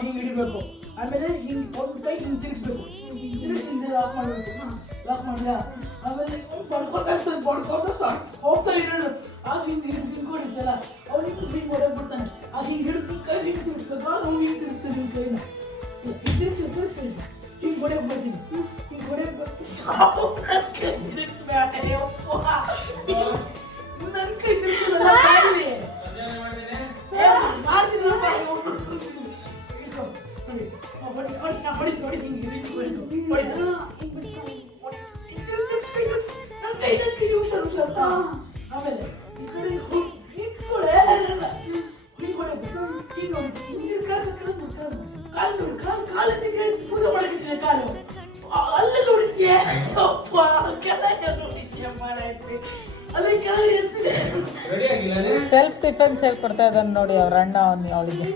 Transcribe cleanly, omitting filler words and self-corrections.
ಹಿಂಗೆ ಹಿಡಿಬೇಕು. ಆಮೇಲೆ ಹಿಂಗೆ ಒಂದು ಕೈ ಹಿಂಗೆ ತಿರುಗಿಸ್ಬೇಕು. ತಿರುಗಿಸಿ ಹಿಂದೆ ಲಾಕ್ ಮಾಡಬೇಕು. ಲಾಕ್ ಮಾಡಿದ ಆಮೇಲೆ ಬಡ್ಕೋತಾ ಹೋಗ್ತಾ ಇರೋದು. ಆಗ ಹಿಂಗೆ ಹಿಡ್ಕೊಂಡಿದ್ದಲ್ಲ ಅವ್ನಿಗೆ ಹಿಂಗೆ ಹೊಡೆದು ಬಿಡ್ತಾನೆ. ಆಗ ಹಿಂಗೆ ಹಿಡಿದು ಕೈ ಹಿಂಗೆ ತಿರುಗಿಸ್ಬೇಕು. ಆಗ ಅವ್ನು ಹಿಂಗೆ ತಿರುಗಿಸ್ತಾನೆ ನಿಮ್ಮ ಕೈನ. ತಿರುಗಿಸಿ ಹಿಂಗೆ ಹೊಡೆಯಕ್ಕೆ ಬರ್ತೀನಿ. ಹಿಂಗೆ ಹೊಡೆಯಕ್ಕೆ ಬರ್ತೀನಿ. ನನ್ನ ಕೈ ತಿರುಗಿಸಲ್ಲ ಆಮೇಲೆ ಈ ಕಡೆ ಪೂಜೆ ಮಾಡಿಬಿಟ್ಟಿದೆ ಕಾಲು ಅಲ್ಲೇ ನೋಡಿದ್ಯೆ ಅಪ್ಪ ಕೆಳಗೆ ನೋಡಿದ್ಯೆ ಮಾಡಾಯ್ತು ಅಲ್ಲಿ ಕೆಳಗೆ ಇರ್ತಿದೆ. ಸೆಲ್ಫ್ ಡಿಫೆನ್ಸ್ ಹೇಳ್ಕೊಡ್ತಾ ಇದ್ದಾನೆ ನೋಡಿ ಅವ್ರ ಅಣ್ಣ ಅವಳಿಗೆ.